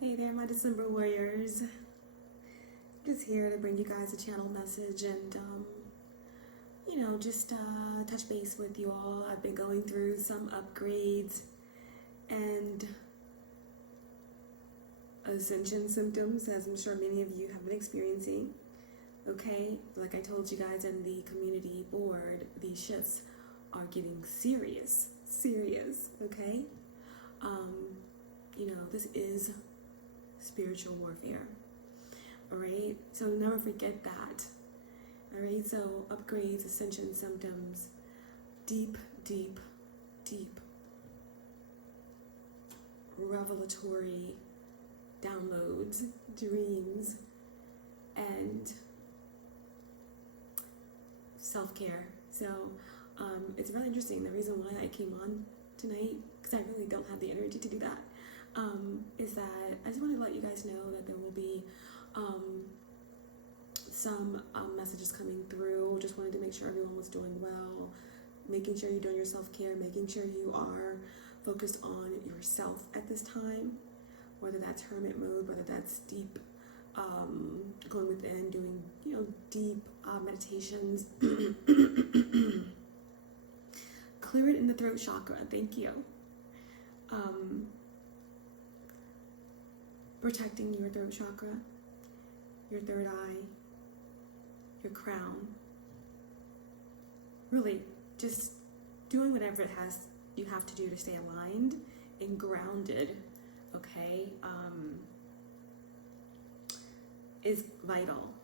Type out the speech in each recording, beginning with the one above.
Hey there, my December warriors. Just here to bring you guys a channel message and, just touch base with you all. I've been going through some upgrades and ascension symptoms, as I'm sure many of you have been experiencing. Okay, like I told you guys in the community board, these shifts are getting serious, okay? This is spiritual warfare, all right? So never forget that, all right? So upgrades, ascension symptoms, deep revelatory downloads, dreams, and self-care. So it's really interesting. The reason why I came on tonight, because I really don't have the energy to do that, is that I just want to let you guys know that there will be some messages coming through. Just wanted to make sure everyone was doing well, making sure you're doing your self-care, making sure you are focused on yourself at this time, whether that's hermit mode, whether that's deep going within, doing deep meditations. Clear it in the throat chakra. Thank you. Protecting your throat chakra, your third eye, your crown. Really, just doing whatever you have to do to stay aligned and grounded, okay, is vital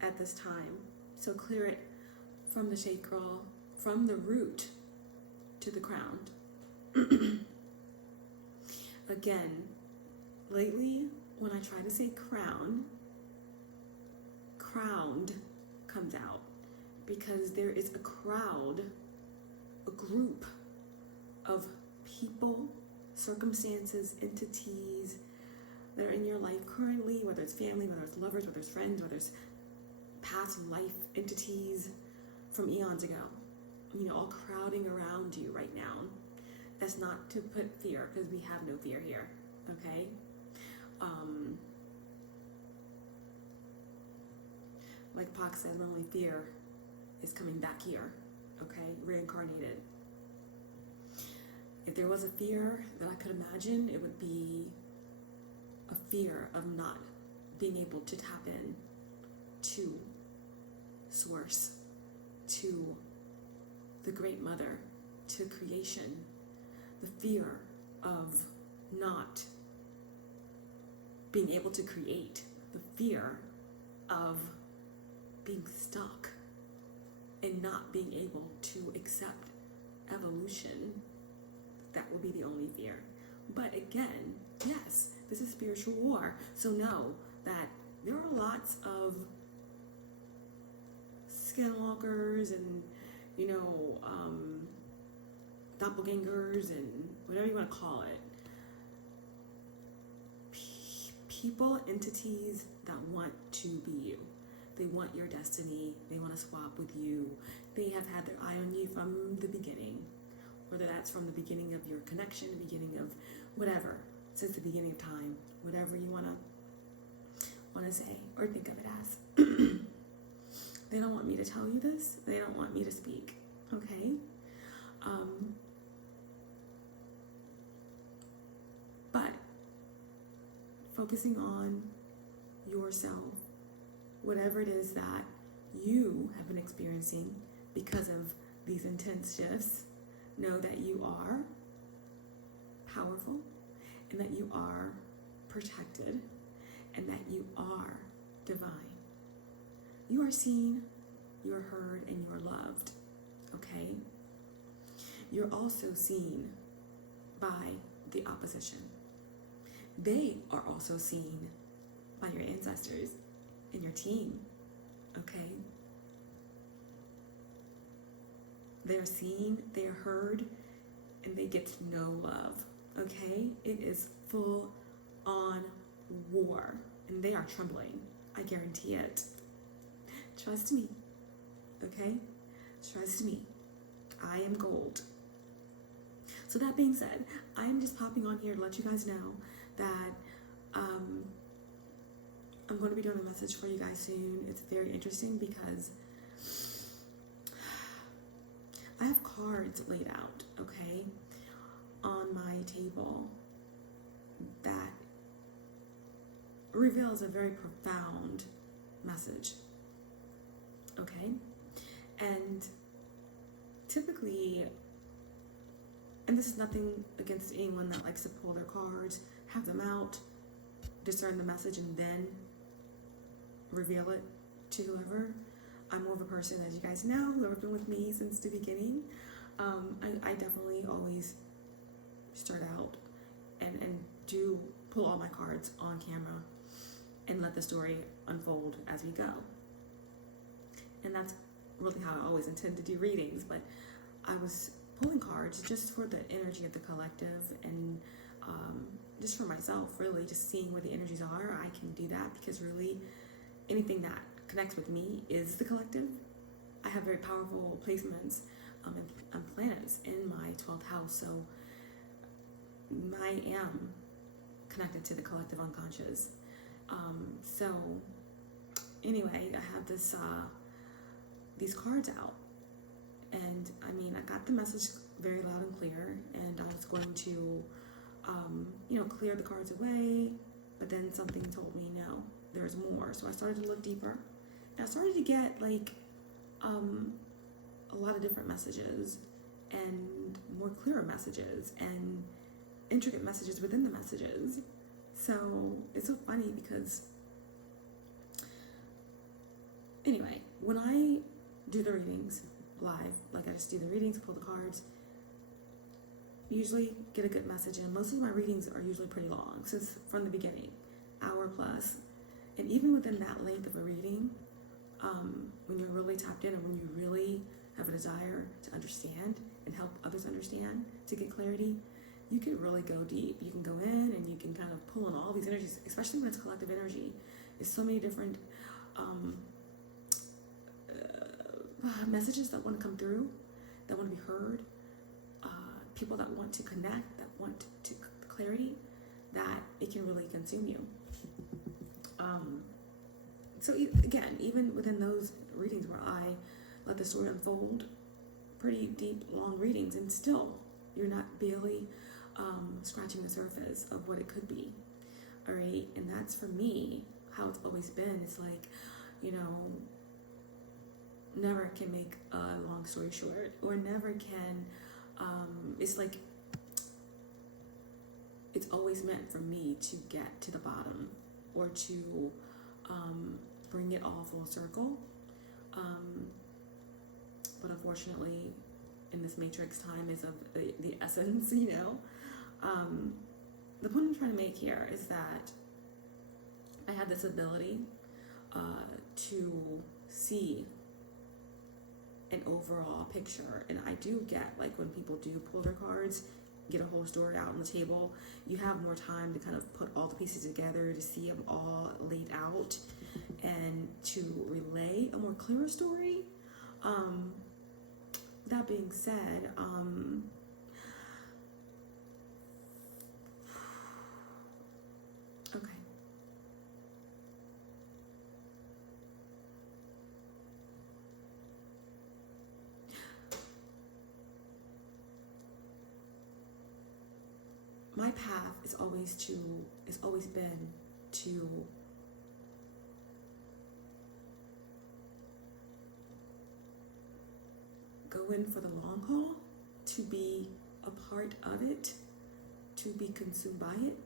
at this time. So clear it from the sacral, from the root to the crown. Again, lately, when I try to say crowned comes out because there is a crowd, a group of people, circumstances, entities that are in your life currently, whether it's family, whether it's lovers, whether it's friends, whether it's past life entities from eons ago, all crowding around you right now. That's not to put fear, because we have no fear here, okay? Like Pac said, my only fear is coming back here, okay? Reincarnated. If there was a fear that I could imagine, it would be a fear of not being able to tap in to source, to the Great Mother, to creation. The fear of not being able to create. The fear of being stuck and not being able to accept evolution. That would be the only fear. But again, yes, this is spiritual war. So know that there are lots of skinwalkers and, doppelgangers and whatever you want to call it. People, entities that want to be you. They want your destiny. They want to swap with you. They have had their eye on you from the beginning. Whether that's from the beginning of your connection, the beginning of whatever, since the beginning of time, whatever you want to say or think of it as. They don't want me to tell you this. They don't want me to speak. Okay? But focusing on yourself, whatever it is that you have been experiencing because of these intense shifts, know that you are powerful and that you are protected and that you are divine. You are seen, you are heard, and you are loved, okay? You're also seen by the opposition. They are also seen by your ancestors and your team, okay? They are seen, they are heard, and they get no love, okay? It is full on war, and they are trembling. I guarantee it. Trust me, okay? Trust me. I am gold. So that being said, I'm just popping on here to let you guys know that I'm going to be doing a message for you guys soon. It's very interesting because I have cards laid out, okay, on my table that reveals a very profound message, okay? And typically, and this is nothing against anyone that likes to pull their cards, have them out, discern the message, and then reveal it to whoever. I'm more of a person, as you guys know, whoever's been with me since the beginning. I definitely always start out and do pull all my cards on camera and let the story unfold as we go. And that's really how I always intend to do readings, but I was pulling cards just for the energy of the collective and just for myself, really, just seeing where the energies are. I can do that because really anything that connects with me is the collective. I have very powerful placements and planets in my 12th house, so I am connected to the collective unconscious. So anyway, I have this these cards out, and I mean, I got the message very loud and clear, and I was going to clear the cards away, but then something told me no, there's more. So I started to look deeper, and I started to get like a lot of different messages and more clearer messages and intricate messages within the messages. So it's so funny because anyway, when I do the readings live, like I just do the readings, pull the cards, usually get a good message, and most of my readings are usually pretty long, since from the beginning, hour plus. And even within that length of a reading, when you're really tapped in and when you really have a desire to understand and help others understand, to get clarity, you can really go deep. You can go in and you can kind of pull in all these energies, especially when it's collective energy. There's so many different messages that want to come through, that want to be heard, people that want to connect, that want to clarity, that it can really consume you. So again, even within those readings where I let the story unfold, pretty deep, long readings, and still you're not barely scratching the surface of what it could be. All right, and that's for me how it's always been. It's like, never can make a long story short, or never can. It's like it's always meant for me to get to the bottom, or to bring it all full circle. But unfortunately, in this matrix, time is of the essence, The point I'm trying to make here is that I have this ability to see an overall picture, and I do get, like, when people do pull their cards, get a whole story out on the table, you have more time to kind of put all the pieces together, to see them all laid out, and to relay a more clearer story. That being said, okay. My path is always been to go in for the long haul, to be a part of it, to be consumed by it,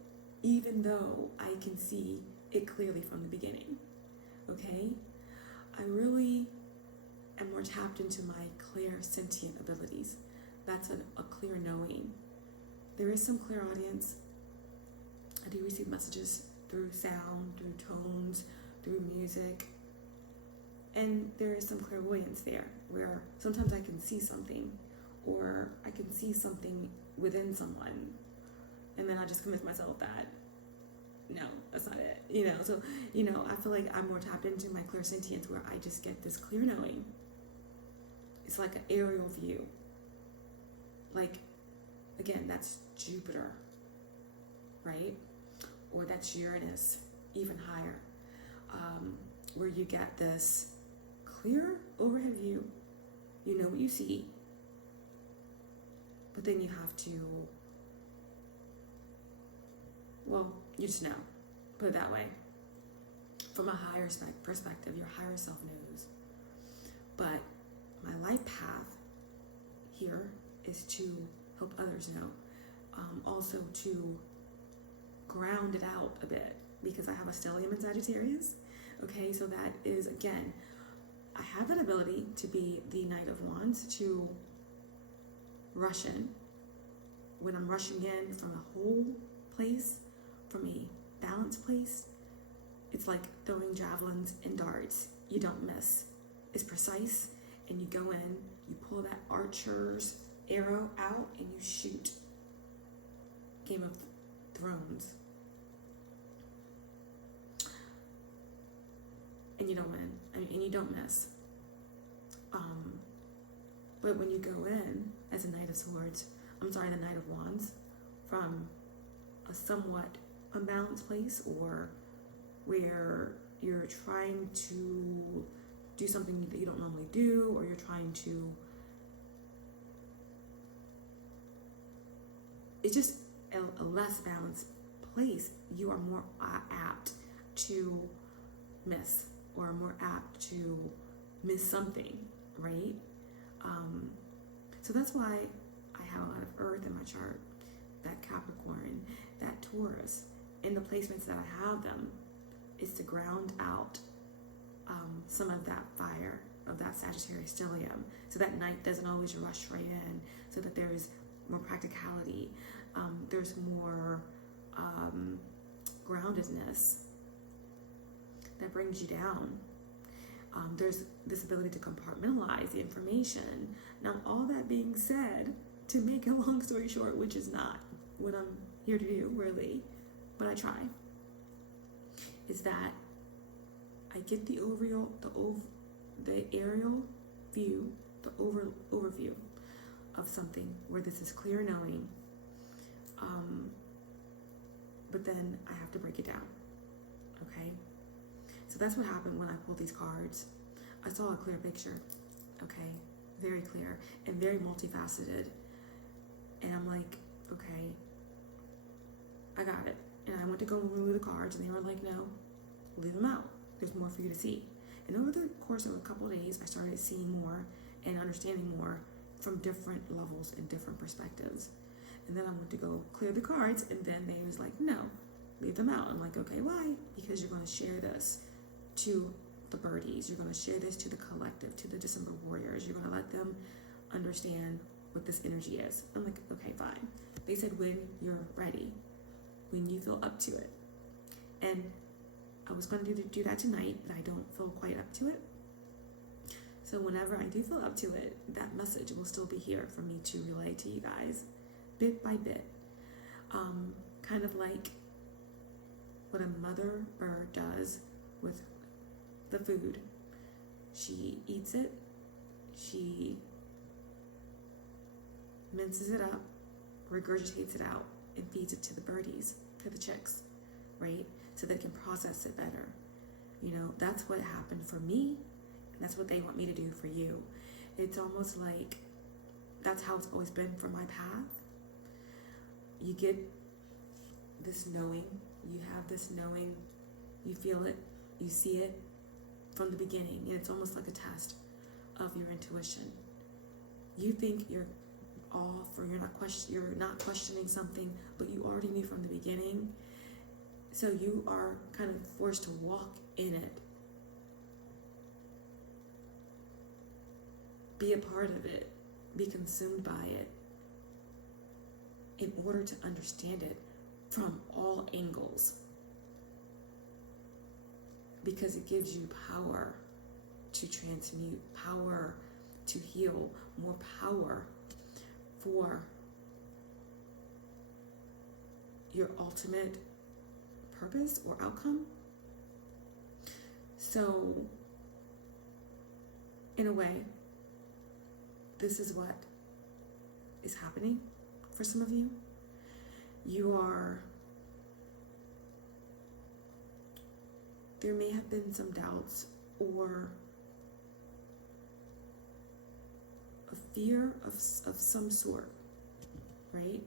even though I can see it clearly from the beginning. Okay? I really am more tapped into my clear sentient abilities. That's a clear knowing. There is some clairaudience. I do receive messages through sound, through tones, through music. And there is some clairvoyance there, where sometimes I can see something, or I can see something within someone, and then I just convince myself that, no, that's not it. So, I feel like I'm more tapped into my clairsentience, where I just get this clear knowing. It's like an aerial view. Like, again, that's Jupiter, right? Or that's Uranus, even higher, where you get this clear overhead view. You know what you see, but then you have to, well, you just know, put it that way. From a higher perspective, your higher self knows. But my life path here is to help others know. Also to ground it out a bit, because I have a stellium in Sagittarius. Okay, so that is, again, I have an ability to be the Knight of Wands, to rush in. When I'm rushing in from a whole place, from a balanced place, it's like throwing javelins and darts. You don't miss. It's precise, and you go in, you pull that archer's arrow out, and you shoot. Game of Thrones. And you don't win. And you don't miss. But when you go in as a Knight of Swords, the Knight of Wands, from a somewhat unbalanced place, or where you're trying to do something that you don't normally do, or you're trying to, it's just a less balanced place, you are more apt to miss, or more apt to miss something, right? So that's why I have a lot of Earth in my chart, that Capricorn, that Taurus. In the placements that I have them, is to ground out some of that fire of that Sagittarius stellium, so that night doesn't always rush right in, so that there is more practicality, there's more groundedness that brings you down. There's this ability to compartmentalize the information. Now, all that being said, to make a long story short, which is not what I'm here to do, really, but I try, is that I get the aerial view, the overview of something where this is clear knowing, but then I have to break it down, okay? So that's what happened when I pulled these cards. I saw a clear picture, okay? Very clear and very multifaceted. And I'm like, okay, I got it. And I went to go remove the cards, and they were like, no, leave them out. There's more for you to see. And over the course of a couple of days, I started seeing more and understanding more from different levels and different perspectives. And then I went to go clear the cards, and then they was like, no, leave them out. I'm like, okay, why? Because you're going to share this to the birdies. You're going to share this to the collective, to the December warriors. You're going to let them understand what this energy is. I'm like, okay, fine. They said, when you're ready, when you feel up to it. And I was going to do that tonight, but I don't feel quite up to it. So whenever I do feel up to it, that message will still be here for me to relay to you guys, bit by bit. Kind of like what a mother bird does with the food. She eats it, she minces it up, regurgitates it out, and feeds it to the birdies, to the chicks, right? So they can process it better. You know, that's what happened for me, and that's what they want me to do for you. It's almost like that's how it's always been for my path. You get this knowing, you have this knowing, you feel it, you see it from the beginning, and it's almost like a test of your intuition. You think you're off, or you're not questioning something, but you already knew from the beginning. So you are kind of forced to walk in it, be a part of it, be consumed by it, in order to understand it from all angles. Because it gives you power to transmute, power to heal, more power for your ultimate purpose or outcome. So, in a way, this is what is happening for some of you. There may have been some doubts or a fear of some sort, right?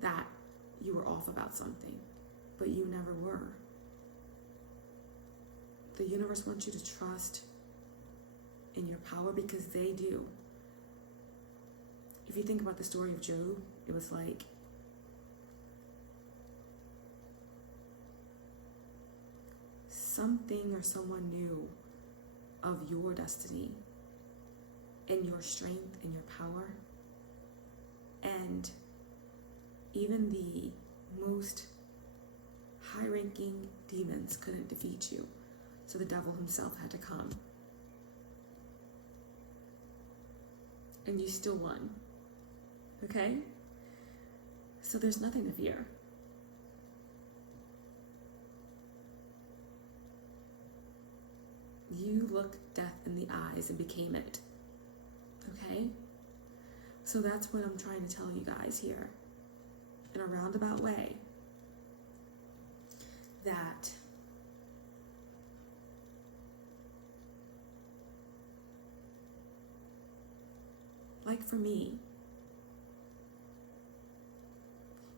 That you were off about something, but you never were. The universe wants you to trust in your power because they do. If you think about the story of Job, it was like something or someone knew of your destiny and your strength and your power, and even the most high-ranking demons couldn't defeat you, so the devil himself had to come, and you still won. Okay? So there's nothing to fear. You looked death in the eyes and became it. Okay? So that's what I'm trying to tell you guys here, in a roundabout way, that like for me,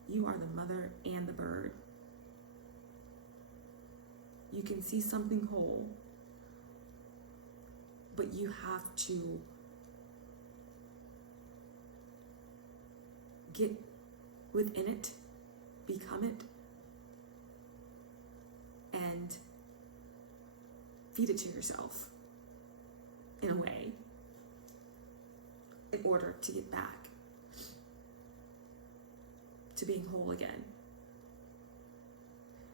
you are the mother and the bird. You can see something whole, but you have to get within it, become it, and feed it to yourself in a way in order to get back to being whole again.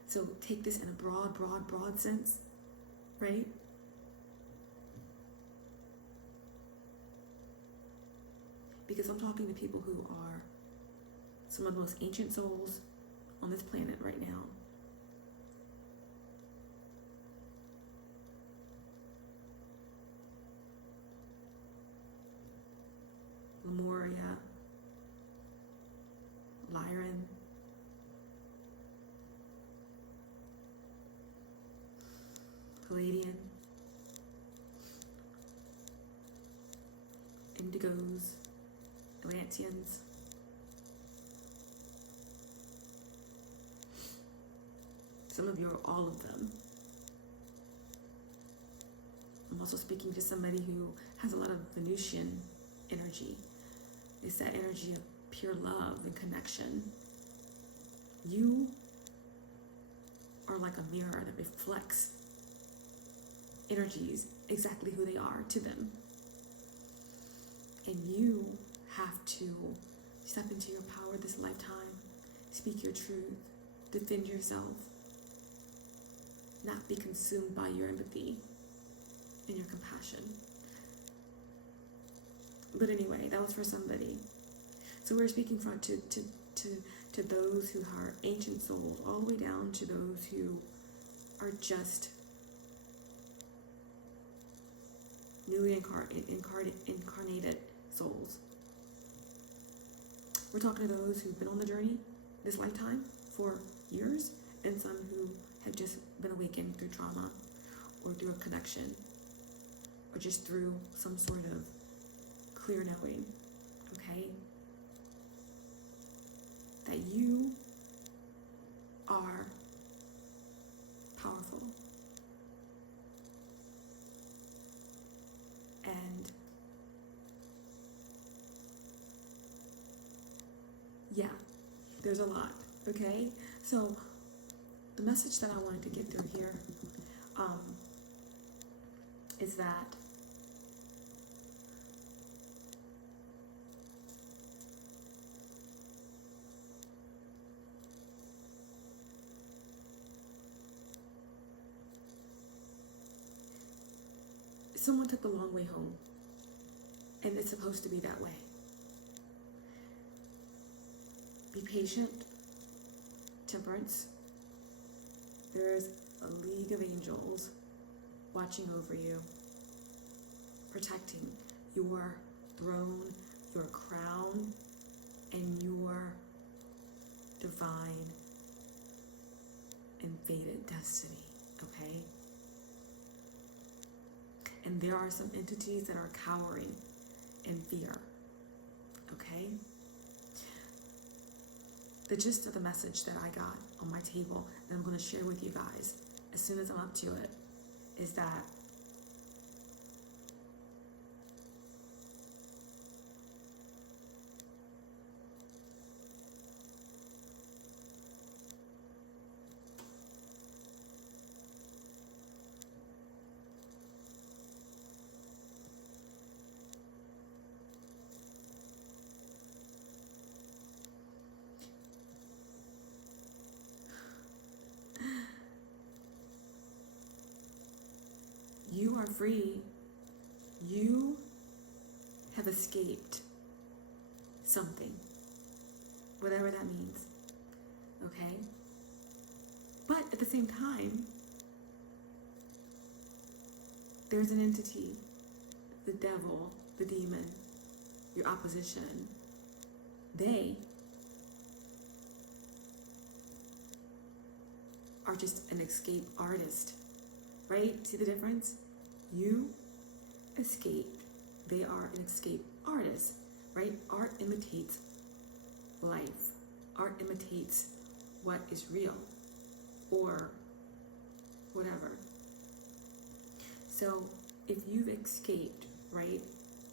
So take this in a broad sense, right? Because I'm talking to people who are some of the most ancient souls on this planet right now. Lemuria, Lyran, Palladian, Indigos, Atlanteans, some of you are all of them. I'm also speaking to somebody who has a lot of Venusian energy. It's that energy of pure love and connection. You are like a mirror that reflects energies exactly who they are to them. And you have to step into your power this lifetime, speak your truth, defend yourself, not be consumed by your empathy and your compassion. But anyway, that was for somebody. So we're speaking from to those who are ancient souls, all the way down to those who are just newly incarnated souls. We're talking to those who've been on the journey this lifetime for years, and some who have just been awakened through trauma or through a connection or just through some sort of clear knowing, okay? That you are powerful. And yeah, there's a lot, okay? So the message that I wanted to get through here is that someone took the long way home, and it's supposed to be that way. Be patient, temperance. There's a league of angels watching over you, protecting, your throne, your crown, and your divine and fated destiny, okay? And there are some entities that are cowering in fear, okay? The gist of the message that I got on my table that I'm going to share with you guys as soon as I'm up to it is that you are free. You have escaped something, whatever that means, okay? But at the same time, there's an entity, the devil, the demon, your opposition. They are just an escape artist, right? See the difference? You escaped. They are an escape artist, right? Art imitates life. Art imitates what is real or whatever. So if you've escaped, right?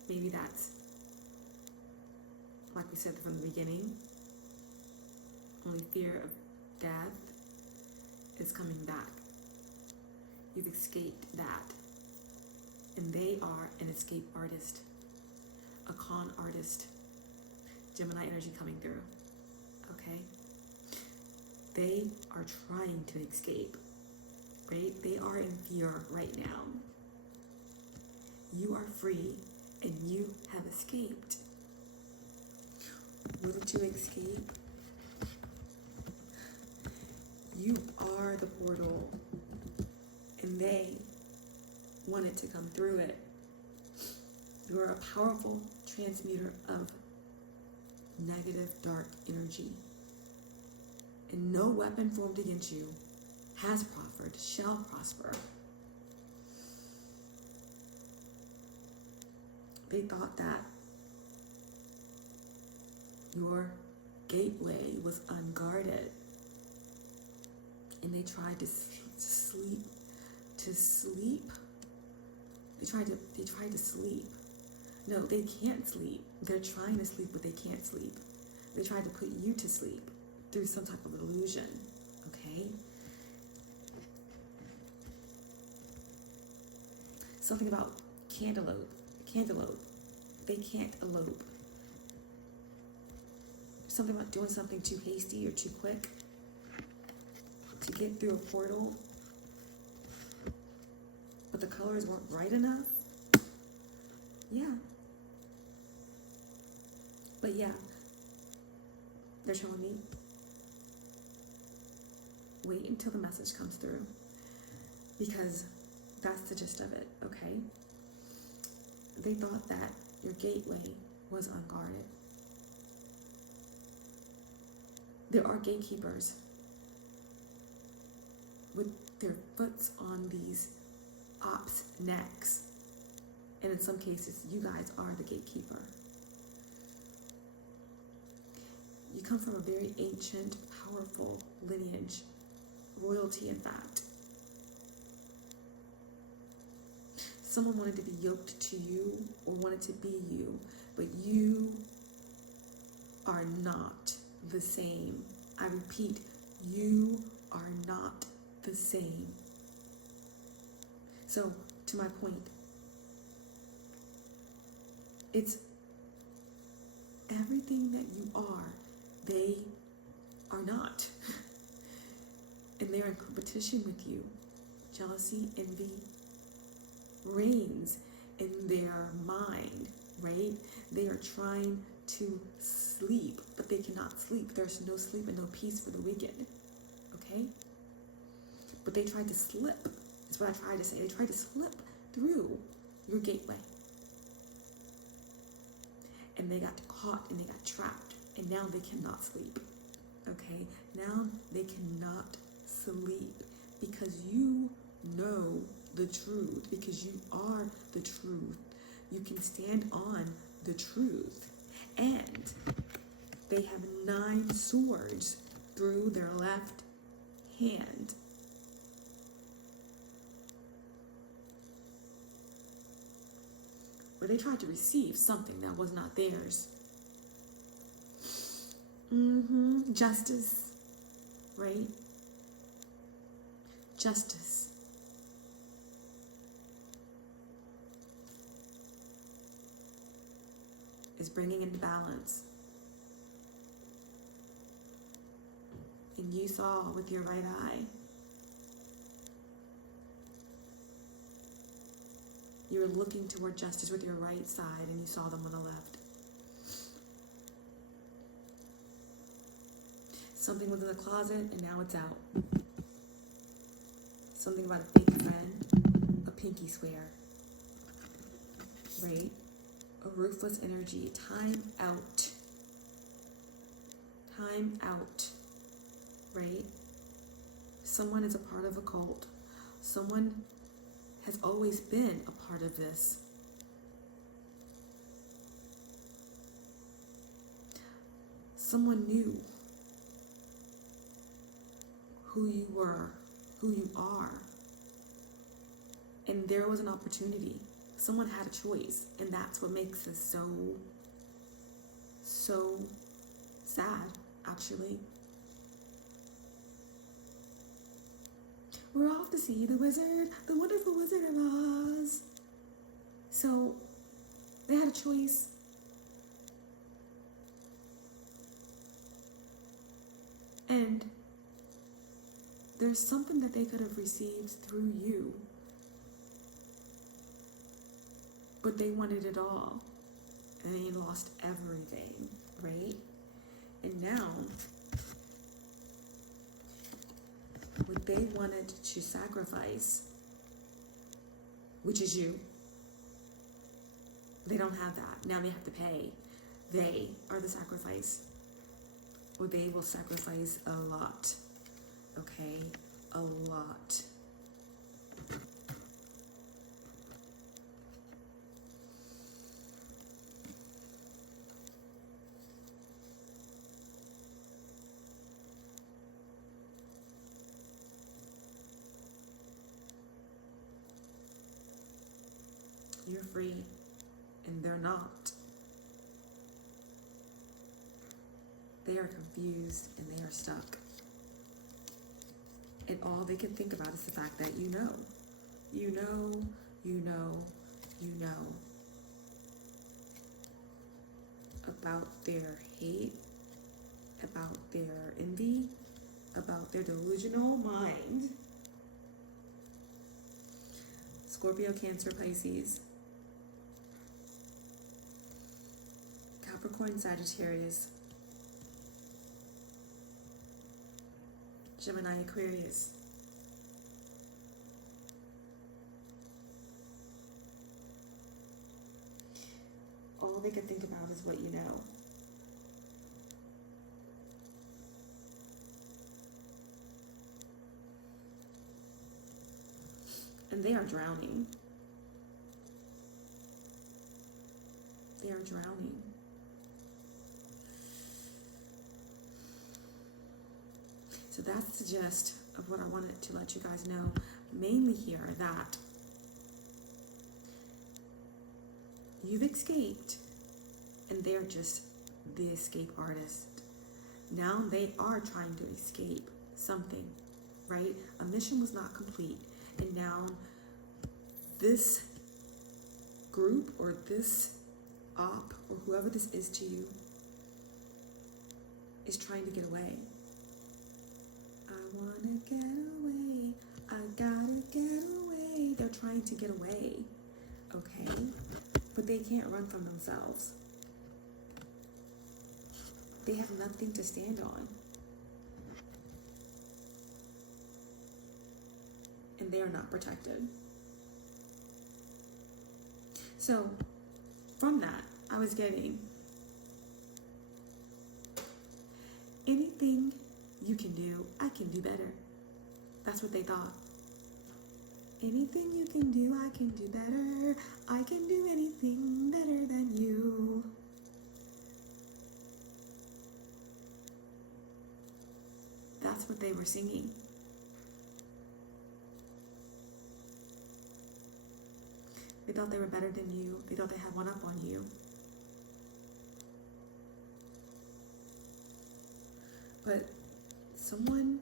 Maybe that's, like we said from the beginning, only fear of death is coming back. You've escaped that. And they are an escape artist, a con artist. Gemini energy coming through, okay? They are trying to escape, right? They are in fear right now. You are free and you have escaped. What did you escape? You are the portal, and they wanted to come through it. You are a powerful transmuter of negative, dark energy. And no weapon formed against you has prospered, shall prosper. They thought that your gateway was unguarded. And they tried to sleep. They tried to sleep. No, they can't sleep. They're trying to sleep, but they can't sleep. They tried to put you to sleep through some type of illusion, okay? Something about cantaloupe. They can't elope. Something about doing something too hasty or too quick to get through a portal, but the colors weren't bright enough. Yeah. But yeah, they're showing me, wait until the message comes through, because that's the gist of it, okay? They thought that your gateway was unguarded. There are gatekeepers with their foots on these ops' necks. And in some cases, you guys are the gatekeeper. You come from a very ancient, powerful lineage, royalty in fact. Someone wanted to be yoked to you or wanted to be you, but you are not the same. I repeat, you are not the same. So, to my point, it's everything that you are, they are not. And they're in competition with you. Jealousy, envy reigns in their mind, right? They are trying to sleep, but they cannot sleep. There's no sleep and no peace for the wicked, okay? But they tried to slip. That's what I tried to say. They tried to slip through your gateway. and they got caught and they got trapped, and now they cannot sleep. Okay, now they cannot sleep because you know the truth, because you are the truth. You can stand on the truth. And they have 9 swords through their left hand. Where they tried to receive something that was not theirs. Justice, right? Justice. Is bringing into balance. And you saw with your right eye. You were looking toward justice with your right side, and you saw them on the left. Something was in the closet, and now it's out. Something about a fake friend, a pinky swear, right? A ruthless energy. Time out. Time out, right? Someone is a part of a cult. Someone has always been a part of this. Someone knew who you were, who you are. And there was an opportunity. Someone had a choice. And that's what makes this so sad, actually. We're off to see the wizard, the wonderful Wizard of Oz. So they had a choice. And there's something that they could have received through you. But they wanted it all. And they lost everything, right? And now, what they wanted to sacrifice, which is you, they don't have that. Now they have to pay. They are the sacrifice. Or they will sacrifice a lot. Okay? A lot. You're free, and they're not. They are confused, and they are stuck. And all they can think about is the fact that you know. You know, you know, you know. About their hate, about their envy, about their delusional mind. Scorpio, Cancer, Pisces. Capricorn, Sagittarius, Gemini, Aquarius. All they can think about is what you know. And they are drowning. They are drowning. So that's the gist of what I wanted to let you guys know. Mainly here that you've escaped and they're just the escape artist. Now they are trying to escape something, right? A mission was not complete. And now this group or this op or whoever this is to you is trying to get away. I want to get away. I gotta get away. They're trying to get away. Okay? But they can't run from themselves. They have nothing to stand on. And they are not protected. So, from that, I was getting anything you can do, I can do better. That's what they thought. Anything you can do, I can do better. I can do anything better than you. That's what they were singing. They thought they were better than you. They thought they had one up on you. But someone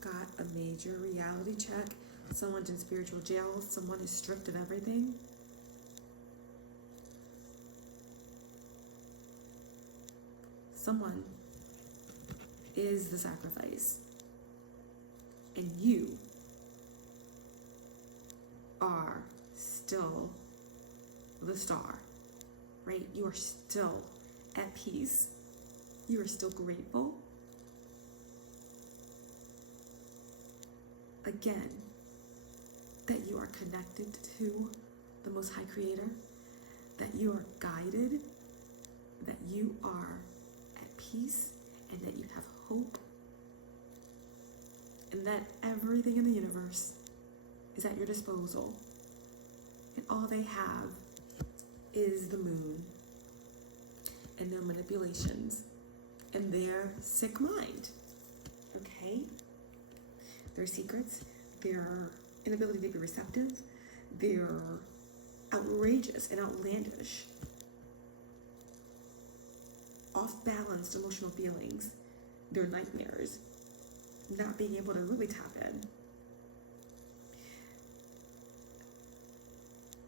got a major reality check. Someone's in spiritual jail. Someone is stripped of everything. Someone is the sacrifice. And you are still the star, right? You are still at peace. You are still grateful. Again, that you are connected to the Most High Creator, that you are guided, that you are at peace, and that you have hope, and that everything in the universe is at your disposal, and all they have is the moon and their manipulations and their sick mind, okay? Their secrets, their inability to be receptive, their outrageous and outlandish, off-balanced emotional feelings, their nightmares, not being able to really tap in.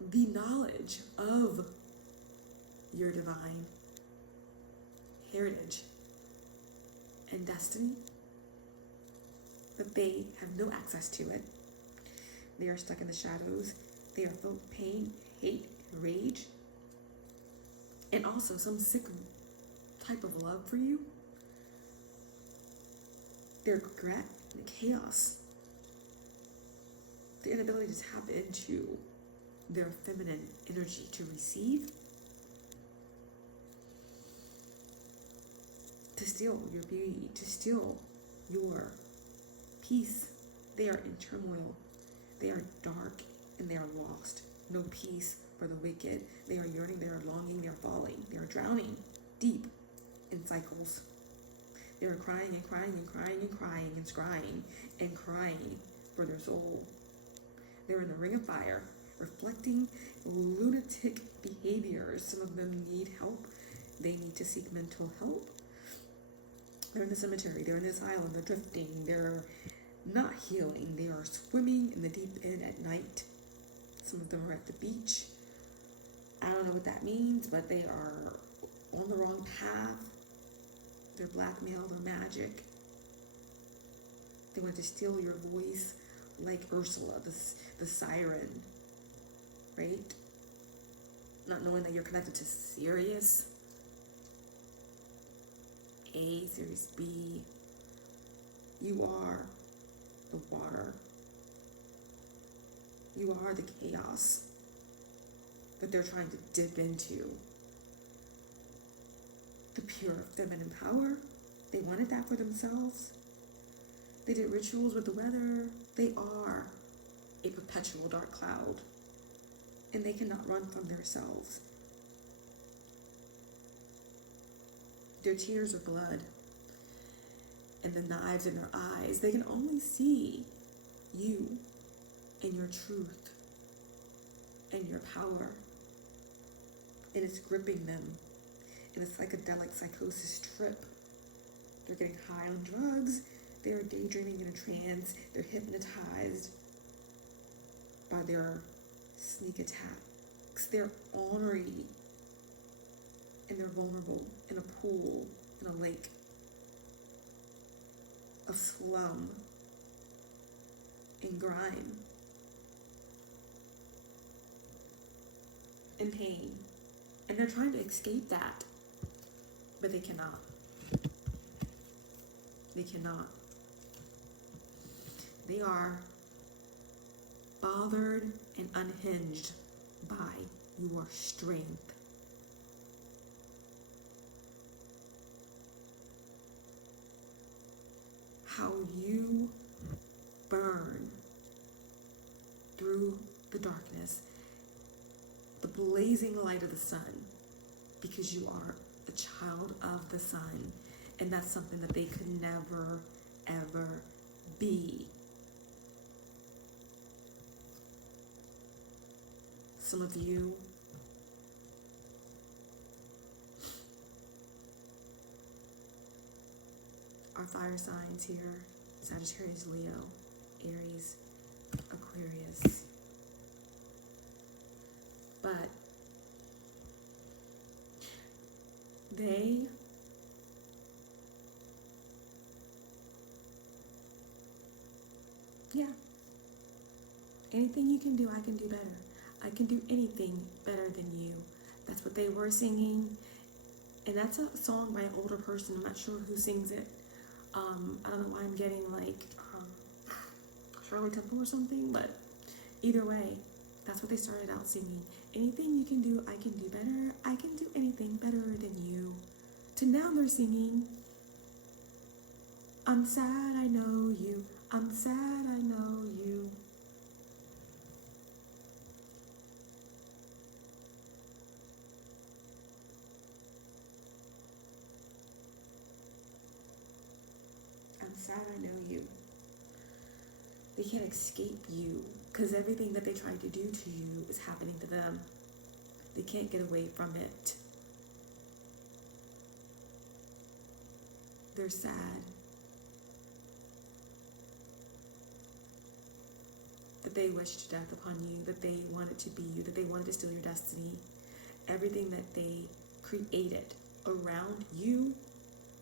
The knowledge of your divine heritage and destiny, but they have no access to it. They are stuck in the shadows. They are filled with pain, hate, rage, and also some sick type of love for you. Their regret and chaos. The inability to tap into their feminine energy to receive. To steal your beauty, to steal your peace. They are in turmoil. They are dark and they are lost. No peace for the wicked. They are yearning, they are longing, they are falling. They are drowning deep in cycles. They are crying and crying and crying and crying and scrying and crying for their soul. They're in the ring of fire, reflecting lunatic behaviors. Some of them need help. They need to seek mental help. They're in the cemetery. They're in the asylum. They're drifting. They're not healing. They are swimming in the deep end at night. Some of them are at the beach. I don't know what that means, but they are on the wrong path. They're blackmail. They're magic. They want to steal your voice like Ursula, the siren, right? Not knowing that you're connected to Sirius A, Sirius B. You are the water. You are the chaos that they're trying to dip into. The pure feminine power. They wanted that for themselves. They did rituals with the weather. They are a perpetual dark cloud. And they cannot run from themselves. Their tears are blood. And the knives in their eyes. They can only see you and your truth and your power. And it's gripping them in a psychedelic psychosis trip. They're getting high on drugs. They are daydreaming in a trance. They're hypnotized by their sneak attacks. They're ornery. And they're vulnerable in a pool, in a lake, a slum, in grime, in pain. And they're trying to escape that, but they cannot. They cannot. They are bothered and unhinged by your strength. how you burn through the darkness, the blazing light of the sun, because you are a child of the sun, and that's something that they could never, ever be. Some of you are fire signs here: Sagittarius, Leo, Aries, Aquarius. But they anything you can do, I can do better. I can do anything better than you. That's what they were singing. And that's a song by an older person. I'm not sure who sings it. I don't know why I'm getting like Shirley Temple or something, but either way, that's what they started out singing. Anything you can do, I can do better. I can do anything better than you. To now they're singing, I'm sad, I know you. I'm sad, I know you. I'm sad, I know you. They can't escape you, because everything that they tried to do to you is happening to them. They can't get away from it. They're sad. That they wished death upon you, that they wanted to be you, that they wanted to steal your destiny. Everything that they created around you,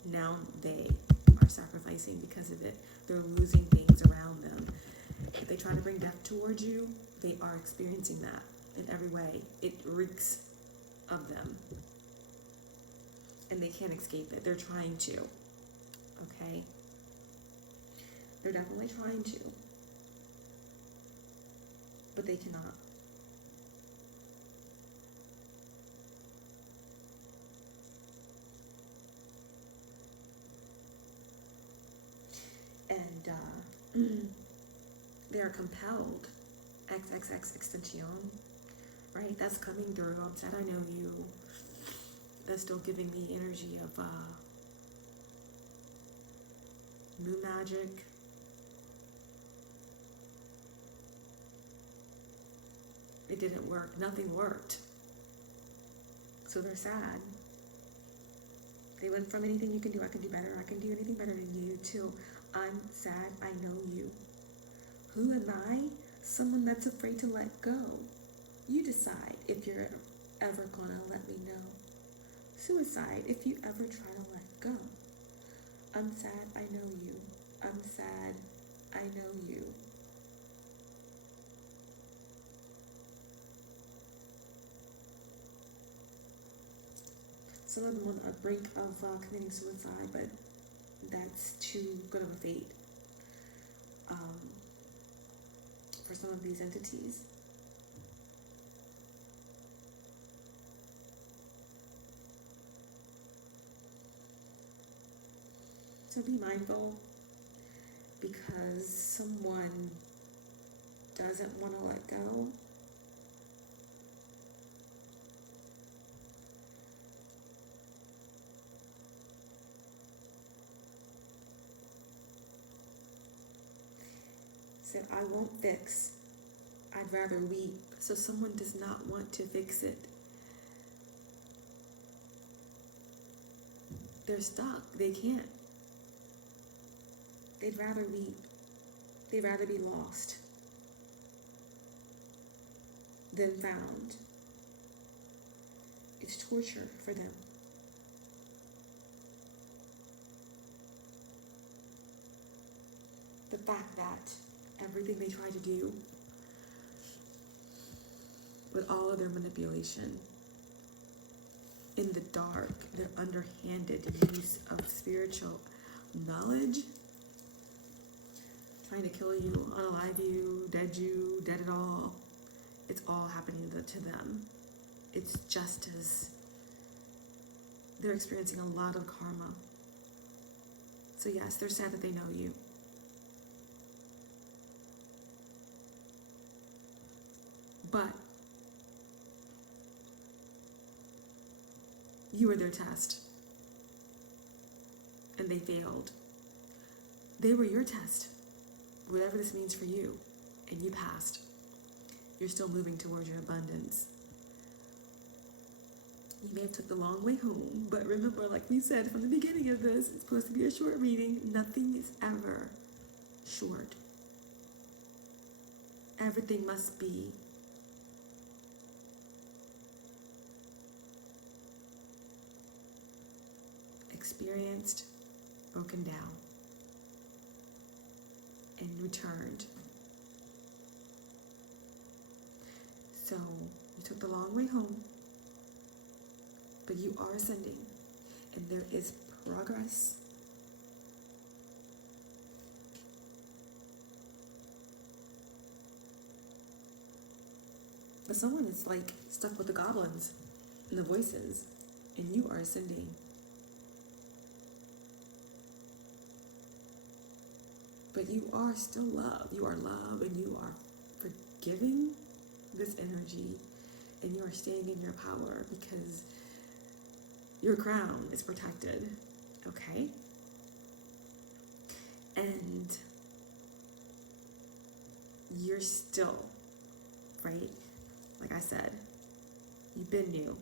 now they are sacrificing because of it. They're losing things around them. If they try to bring death towards you, they are experiencing that in every way. It reeks of them. And they can't escape it. They're trying to. Okay? They're definitely trying to. But they cannot. And they are compelled. XXX extension. Right? That's coming through. I'm sad, I know you. That's still giving me energy of moon magic. It didn't work. Nothing worked. So they're sad. They went from anything you can do, I can do better. I can do anything better than you, to I'm sad, I know you. Who am I? Someone that's afraid to let go. You decide if you're ever gonna let me know. Suicide if you ever try to let go. I'm sad, I know you. I'm sad, I know you. Some of them on the brink of committing suicide, but that's too good of a fate for some of these entities. So be mindful, because someone doesn't want to let go. Said, I won't fix. I'd rather weep. So someone does not want to fix it. They're stuck. They can't. They'd rather weep. They'd rather be lost than found. It's torture for them. The fact that everything they try to do, with all of their manipulation, in the dark, their underhanded use of spiritual knowledge, trying to kill you, unalive you, dead it all. It's all happening to them. It's just as they're experiencing a lot of karma So yes, they're sad that they know you. But you were their test. And they failed. They were your test. Whatever this means for you. And you passed. You're still moving towards your abundance. You may have took the long way home, but remember, like we said from the beginning of this, it's supposed to be a short reading. Nothing is ever short. Everything must be experienced, broken down, and returned. So you took the long way home, but you are ascending, and there is progress. But someone is like stuck with the goblins and the voices, and you are ascending. But you are still love. You are love, and you are forgiving this energy, and you are staying in your power because your crown is protected, okay? And you're still, right? Like I said, you've been new,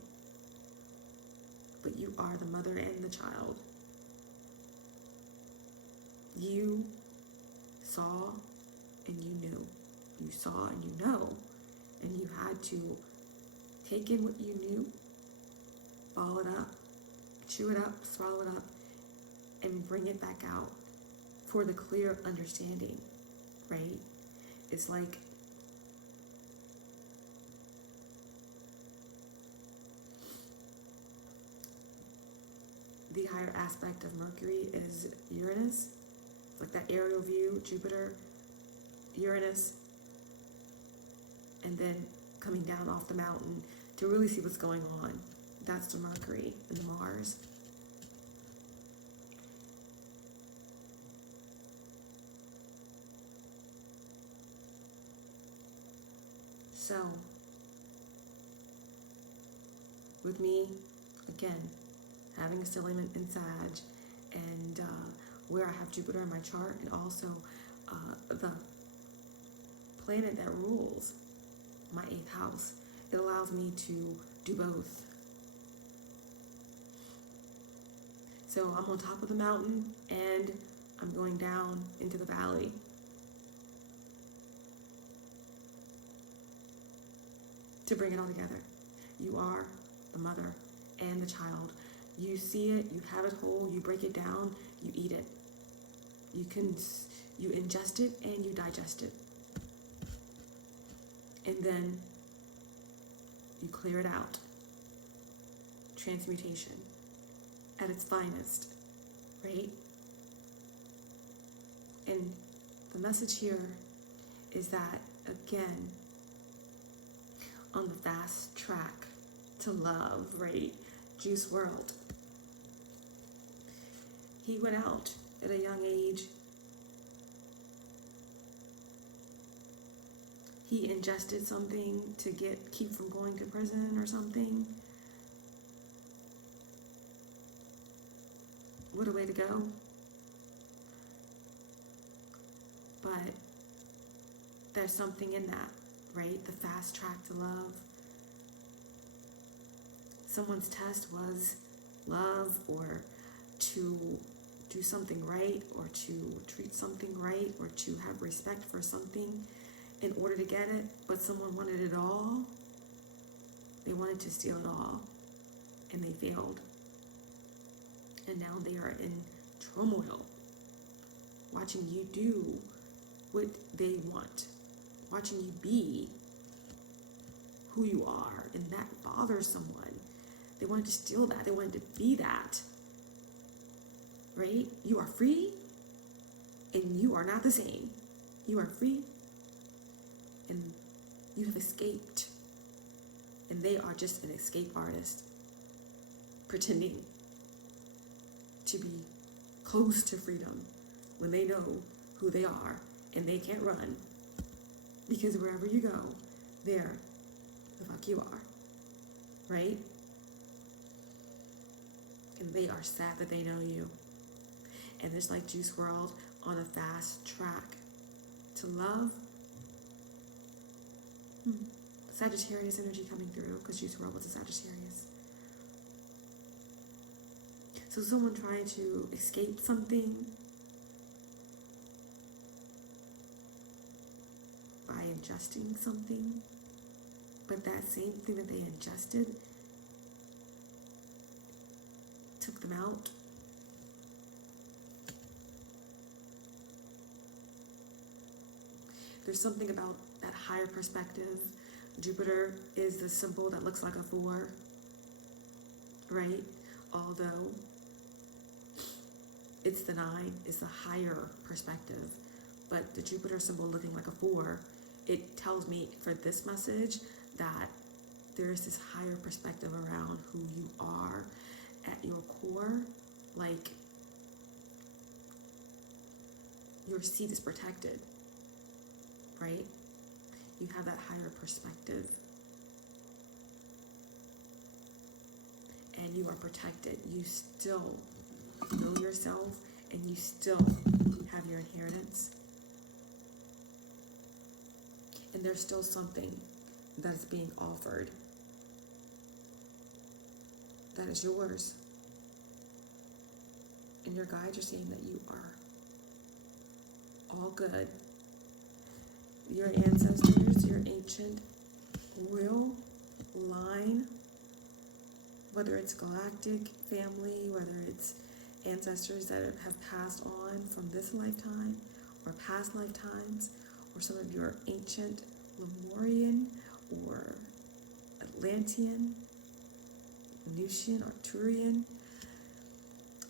but you are the mother and the child. You saw and you knew. You saw and you know, and you had to take in what you knew, ball it up, chew it up, swallow it up, and bring it back out for the clear understanding, right? It's like the higher aspect of Mercury is Uranus, like that aerial view, Jupiter, Uranus, and then coming down off the mountain to really see what's going on. That's the Mercury and the Mars. So, with me, again, having a stellium in Sag, and where I have Jupiter in my chart, and also the planet that rules my 8th house, it allows me to do both. So I'm on top of the mountain, and I'm going down into the valley. To bring it all together. You are the mother and the child. You see it, you have it whole, you break it down, you eat it. You ingest it and you digest it. And then you clear it out. Transmutation at its finest, right? And the message here is that, again, on the fast track to love, right? Juice WRLD. He went out at a young age. He ingested something to keep from going to prison or something. What a way to go. But there's something in that, right? The fast track to love. Someone's test was love, or to do something right, or to treat something right, or to have respect for something in order to get it, but someone wanted it all. They wanted to steal it all, and they failed. And now they are in turmoil, watching you do what they want, watching you be who you are, and that bothers someone. They wanted to steal that. They wanted to be that. Right? You are free, and you are not the same. You are free, and you have escaped. And they are just an escape artist, pretending to be close to freedom when they know who they are and they can't run, because wherever you go, there the fuck you are, right? And they are sad that they know you. And it's like Juice WRLD on a fast track to love. Sagittarius energy coming through, because Juice WRLD was a Sagittarius. So someone trying to escape something by ingesting something, but that same thing that they ingested took them out. There's something about that higher perspective. Jupiter is the symbol that looks like a 4, right? Although it's the 9, it's the higher perspective. But the Jupiter symbol looking like a 4, it tells me for this message that there is this higher perspective around who you are at your core. Like, your seed is protected, right? You have that higher perspective. And you are protected. You still know yourself, and you still have your inheritance. And there's still something that is being offered that is yours. And your guides are saying that you are all good. Your ancestors, your ancient royal line, whether it's galactic family, whether it's ancestors that have passed on from this lifetime or past lifetimes, or some of your ancient Lemurian or Atlantean, Venusian, Arcturian,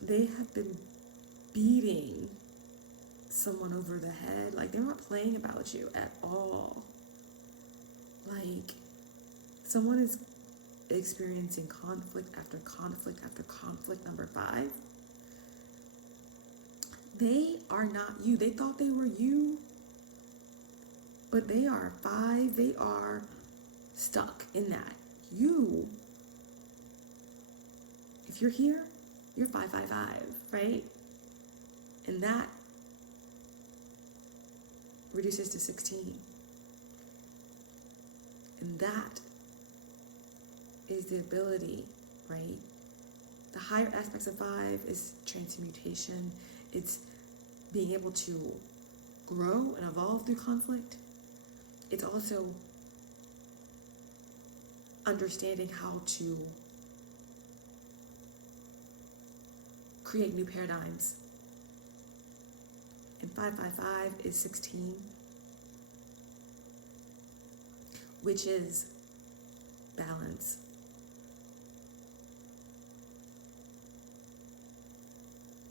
they have been beating someone over the head. Like, they're not playing about you at all. Like, someone is experiencing conflict after conflict after conflict. Number 5. They are not you. They thought they were you, but they are 5. They are stuck in that. You, if you're here, you're 555, right? And that reduces to 16. And that is the ability, right? The higher aspects of 5 is transmutation. It's being able to grow and evolve through conflict. It's also understanding how to create new paradigms. And 555 is 16, which is balance.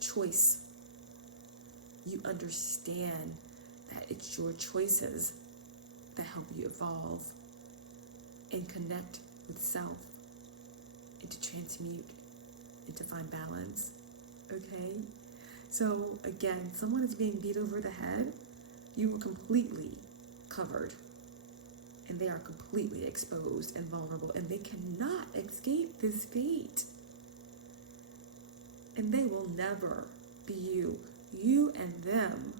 Choice. You understand that it's your choices that help you evolve and connect with self, and to transmute and to find balance. Okay? So again, someone is being beat over the head. You were completely covered, and they are completely exposed and vulnerable, and they cannot escape this fate. And they will never be you. You and them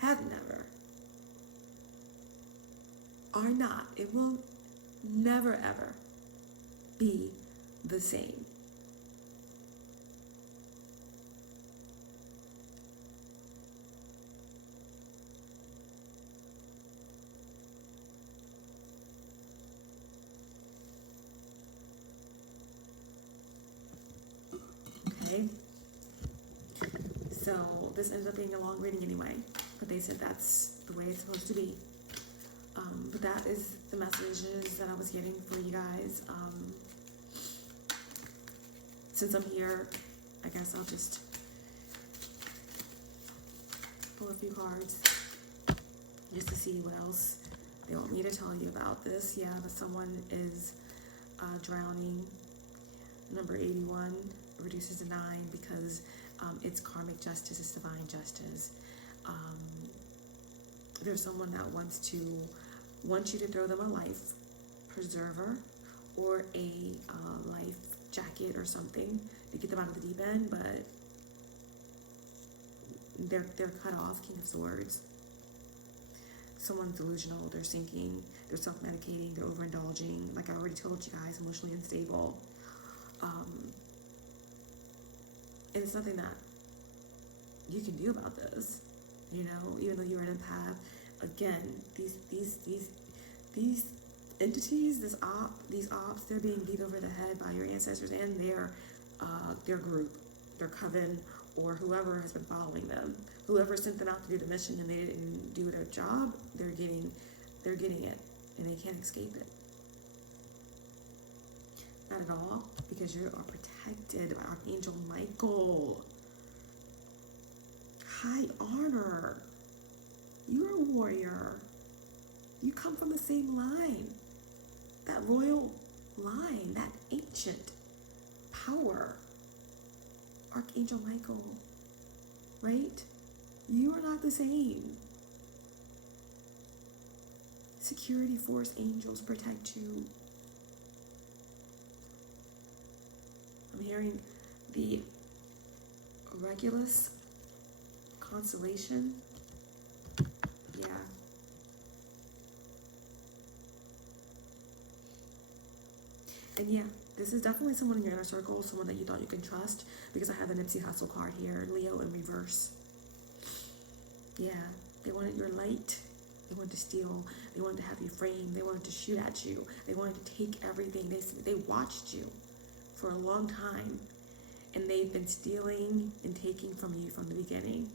have never, are not. It will never ever be the same. Okay, so this ends up being a long reading anyway, but they said that's the way it's supposed to be. But that is the messages that I was getting for you guys. Since I'm here, I guess I'll just pull a few cards just to see what else they want me to tell you about this. Yeah, but someone is drowning. number 81 reduces to 9 because it's karmic justice, it's divine justice. There's someone that wants you to throw them a life preserver or a life jacket or something to get them out of the deep end, but they're cut off. King of Swords. Someone's delusional, they're sinking, they're self-medicating, they're overindulging. Like I already told you guys, emotionally unstable. And it's nothing that you can do about this, you know, even though you're an empath. Again, these entities, these ops, they're being beat over the head by your ancestors and their group, their coven, or whoever has been following them. Whoever sent them out to do the mission and they didn't do their job, they're getting it, and they can't escape it. Not at all, because you are protected by Archangel Michael. High honor. You're a warrior. You come from the same line. That royal line, that ancient power. Archangel Michael, right? You are not the same. Security force angels protect you. I'm hearing the Regulus constellation. Yeah. And yeah, this is definitely someone in your inner circle, someone that you thought you can trust, because I have the Nipsey Hussle card here, Leo in reverse. Yeah, they wanted your light. They wanted to steal. They wanted to have you framed. They wanted to shoot at you. They wanted to take everything. They watched you for a long time, and they've been stealing and taking from you from the beginning.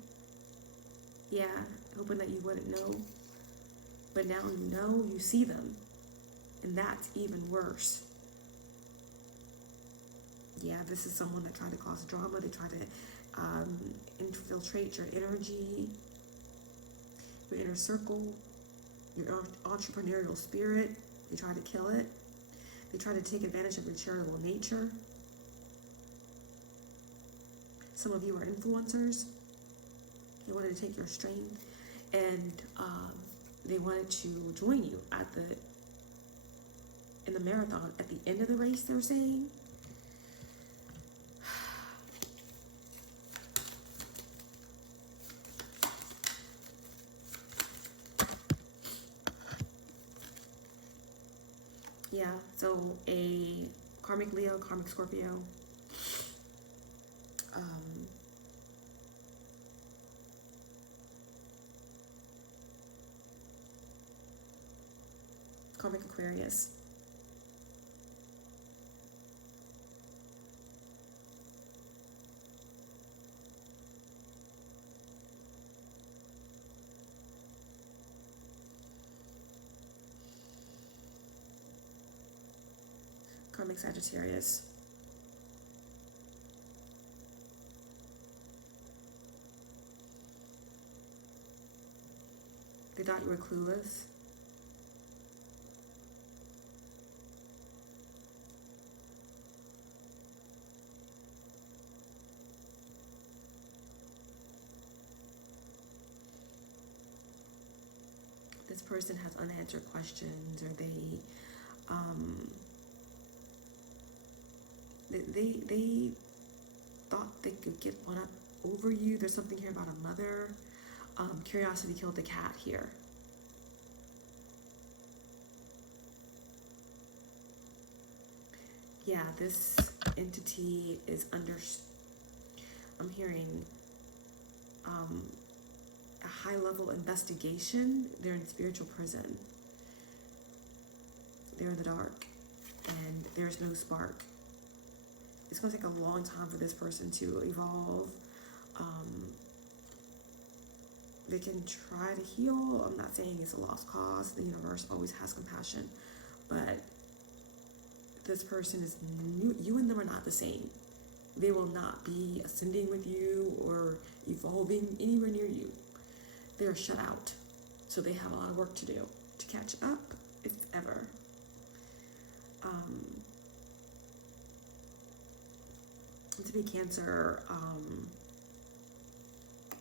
Yeah, hoping that you wouldn't know. But now you know, you see them. And that's even worse. Yeah, this is someone that tried to cause drama. They tried to infiltrate your energy, your inner circle, your entrepreneurial spirit. They tried to kill it. They tried to take advantage of your charitable nature. Some of you are influencers. They wanted to take your strength, and they wanted to join you in the marathon at the end of the race, they're saying. Yeah, so a karmic Leo, karmic Scorpio, karmic Aquarius, karmic Sagittarius, they thought you were clueless. This person has unanswered questions, or they thought they could get one up over you. There's something here about a mother. Curiosity killed the cat here. Yeah, this entity is I'm hearing a high-level investigation. They're in spiritual prison. They're in the dark, and there's no spark. It's going to take a long time for this person to evolve. They can try to heal. I'm not saying it's a lost cause. The universe always has compassion, but this person is new. You and them are not the same. They will not be ascending with you or evolving anywhere near you. They are shut out, so they have a lot of work to do to catch up, if ever. to be Cancer,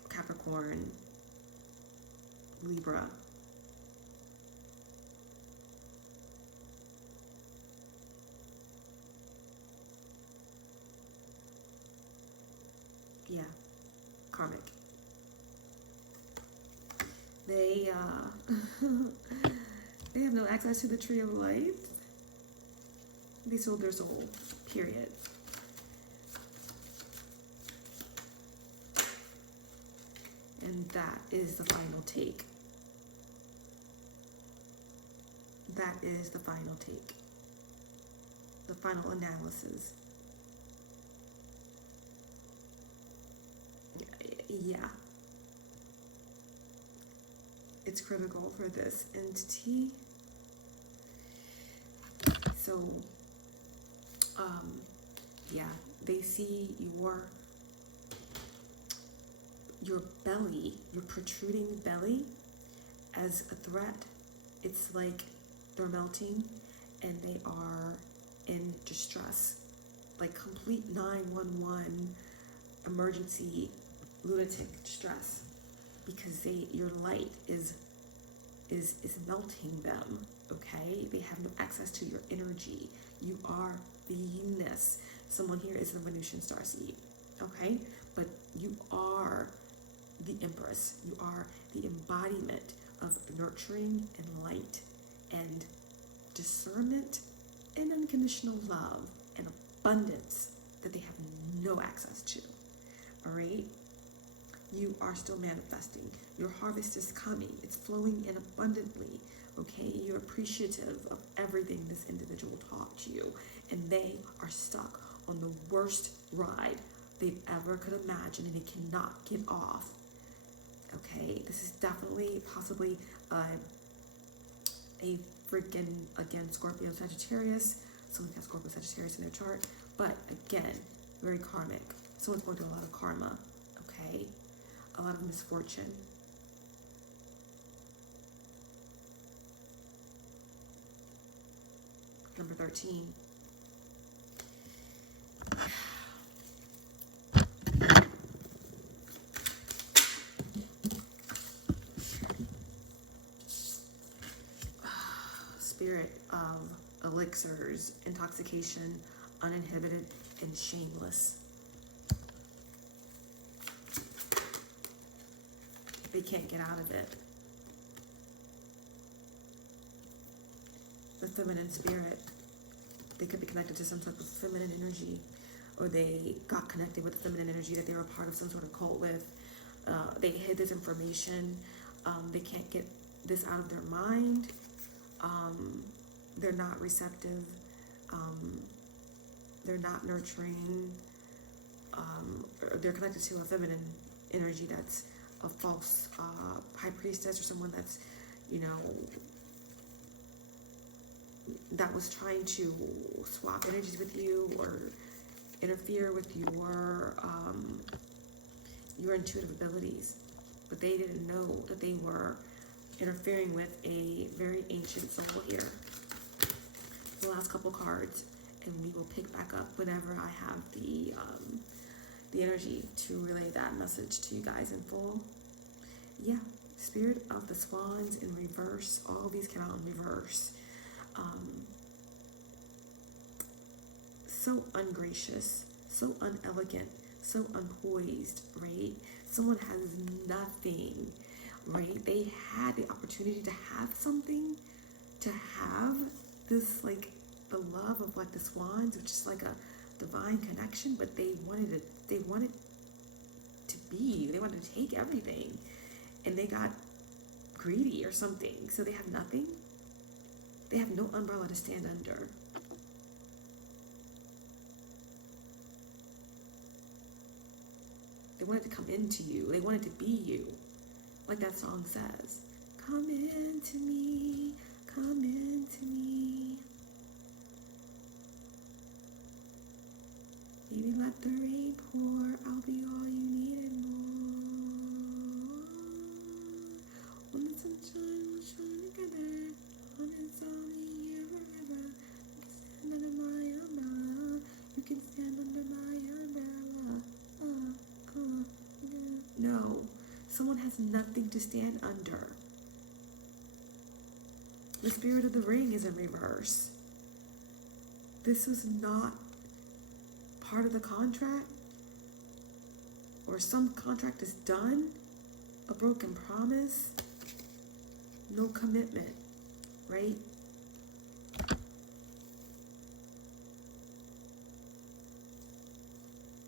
Capricorn, Libra. Yeah, karmic. They they have no access to the tree of life. They sold their soul, period. And that is the final take. That is the final take. The final analysis. Yeah. It's critical for this entity. So, yeah, they see your belly, your protruding belly, as a threat. It's like they're melting and they are in distress, like complete 911 emergency lunatic distress, because your light is melting them. Okay, they have no access to your energy. You are Venus. Someone here is the Venusian starseed. Okay, but you are the Empress. You are the embodiment of nurturing and light and discernment and unconditional love and abundance that they have no access to. All right, you are still manifesting. Your harvest is coming. It's flowing in abundantly. Okay, you're appreciative of everything this individual taught you, and they are stuck on the worst ride they ever could imagine, and they cannot get off. Okay, this is definitely possibly a freaking, again, Scorpio, Sagittarius. Someone got Scorpio, Sagittarius in their chart, but again, very karmic. Someone's going through a lot of karma. Okay, a lot of misfortune. Number 13. Spirit of elixirs, intoxication, uninhibited, and shameless. They can't get out of it. The feminine spirit. They could be connected to some type of feminine energy, or they got connected with the feminine energy that they were part of some sort of cult with. They hid this information. They can't get this out of their mind. They're not receptive. They're not nurturing. They're connected to a feminine energy that's a false high priestess, or someone that's, that was trying to swap energies with you or interfere with your intuitive abilities. But they didn't know that they were interfering with a very ancient soul here. The last couple cards, and we will pick back up whenever I have the energy to relay that message to you guys in full. Yeah, Spirit of the Swans in reverse. All these came out in reverse. So ungracious, so unelegant, so unpoised, right? Someone has nothing, right? They had the opportunity to have something, to have this, like, the love of, like, the swans, which is like a divine connection, but they wanted to take everything, and they got greedy or something, so they have nothing. They have no umbrella to stand under. They wanted to come into you. They wanted to be you. Like that song says. Come into me. Come into me. Baby, let the rain pour. I'll be all you need and more. When the sunshine will shine together. When it's only here forever. You can stand under my umbrella. You can stand under my umbrella. Someone has nothing to stand under. The spirit of the ring is in reverse. This is not part of the contract, or some contract is done, a broken promise, no commitment, right?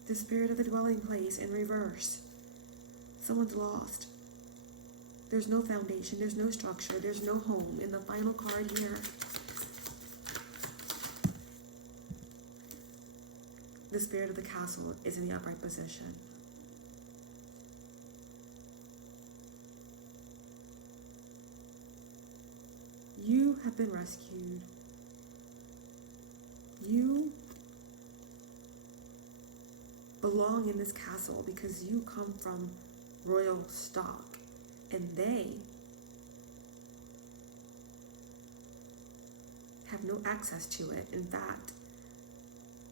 The spirit of the dwelling place in reverse. Someone's lost. There's no foundation, there's no structure, there's no home. In the final card here, the spirit of the castle is in the upright position. You have been rescued. You belong in this castle because you come from royal stock, and they have no access to it. In fact,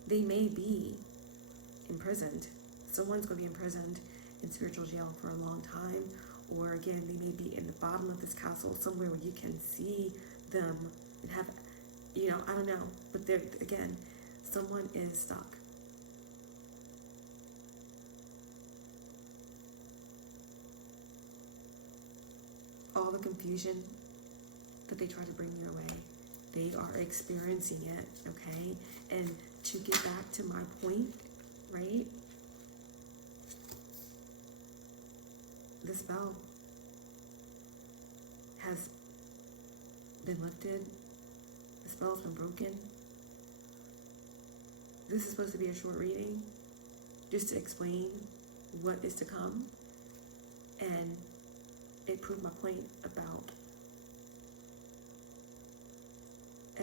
they may be imprisoned. Someone's going to be imprisoned in spiritual jail for a long time, or again, they may be in the bottom of this castle somewhere where you can see them and have, I don't know, but they're, again, someone is stuck. All the confusion that they try to bring your way, they are experiencing it, okay? And to get back to my point, right? The spell has been lifted. The spell has been broken. This is supposed to be a short reading, just to explain what is to come. And it proved my point about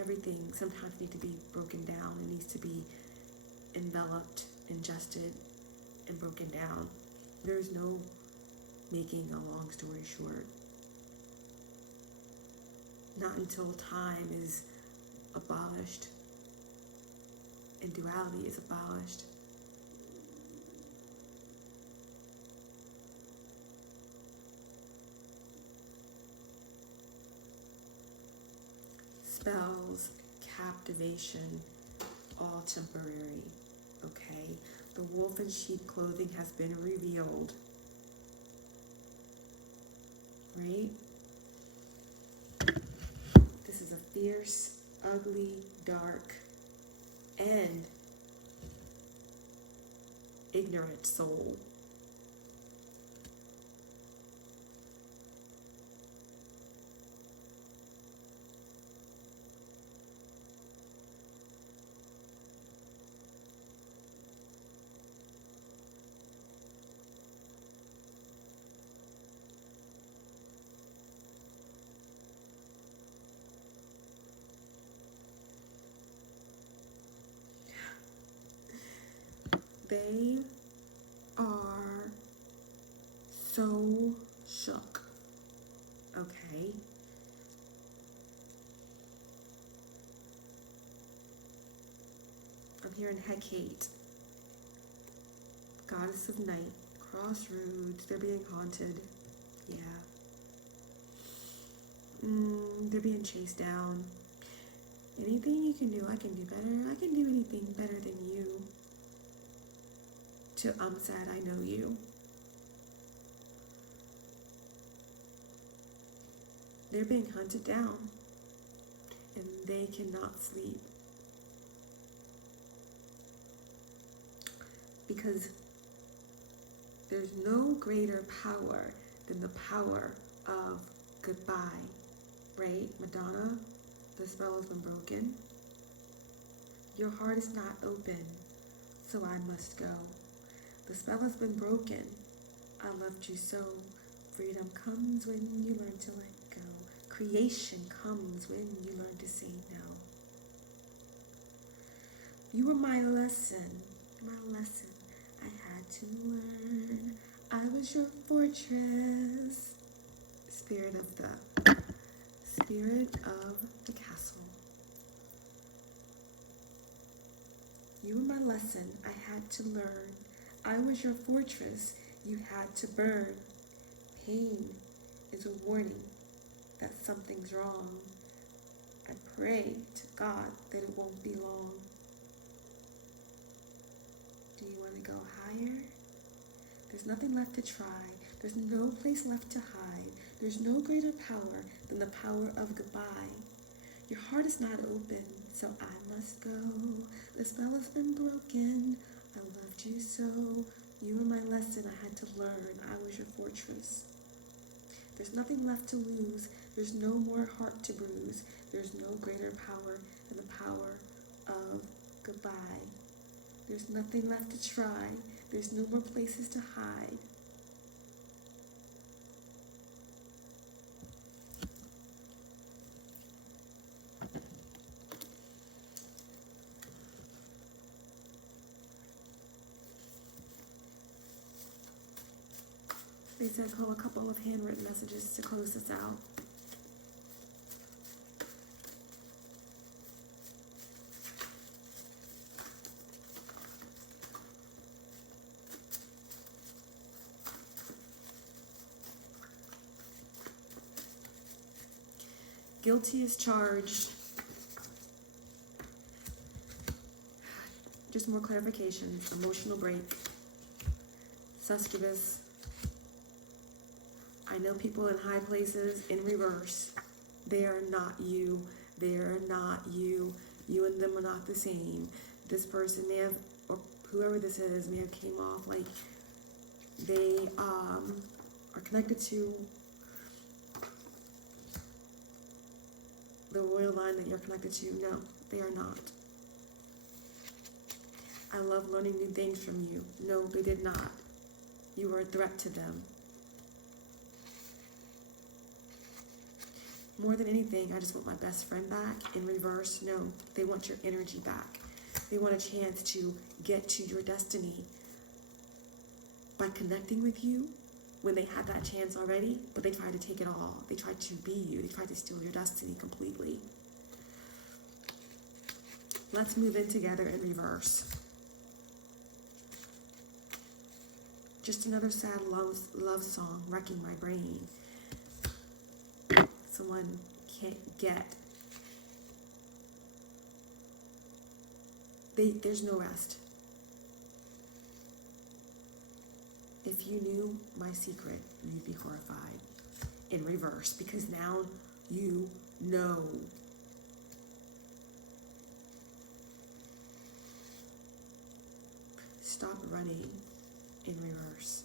everything sometimes needs to be broken down. It needs to be enveloped, ingested, and broken down. There's no making a long story short. Not until time is abolished and duality is abolished. Spells, captivation, all temporary, okay? The wolf in sheep clothing has been revealed, right? This is a fierce, ugly, dark, and ignorant soul. They are so shook, okay? I'm hearing Hecate, goddess of night, crossroads, they're being haunted, yeah. They're being chased down. Anything you can do, I can do better. I can do anything better than you. To sad, I know you. They're being hunted down, and they cannot sleep because there's no greater power than the power of goodbye, right? Madonna, the spell has been broken. Your heart is not open, so I must go. The spell has been broken. I loved you so. Freedom comes when you learn to let go. Creation comes when you learn to say no. You were my lesson I had to learn. I was your fortress. Spirit of the castle. You were my lesson I had to learn. I was your fortress you had to burn. pain is a warning that something's wrong. I pray to God that it won't be long. Do you want to go higher? There's nothing left to try. There's no place left to hide. There's no greater power than the power of goodbye. Your heart is not open, so I must go. The spell has been broken. I loved you so. You were my lesson I had to learn. I was your fortress. There's nothing left to lose. There's no more heart to bruise. There's no greater power than the power of goodbye. There's nothing left to try. There's no more places to hide. They said pull a couple of handwritten messages to close this out. Guilty is charged. Just more clarifications. Emotional break. Succubus. I know people in high places in reverse. They are not you. They are not you. You and them are not the same. This person may have, or whoever this is, may have came off like they are connected to the royal line that you're connected to. No, they are not. I love learning new things from you. No, they did not. You were a threat to them. More than anything, I just want my best friend back. In reverse, no, they want your energy back. They want a chance to get to your destiny by connecting with you when they had that chance already, but they tried to take it all. They tried to be you. They tried to steal your destiny completely. Let's move in together in reverse. Just another sad love song, wrecking my brain. Someone can't get. There's no rest. If you knew my secret, you'd be horrified. In reverse, because now you know. Stop running. In reverse.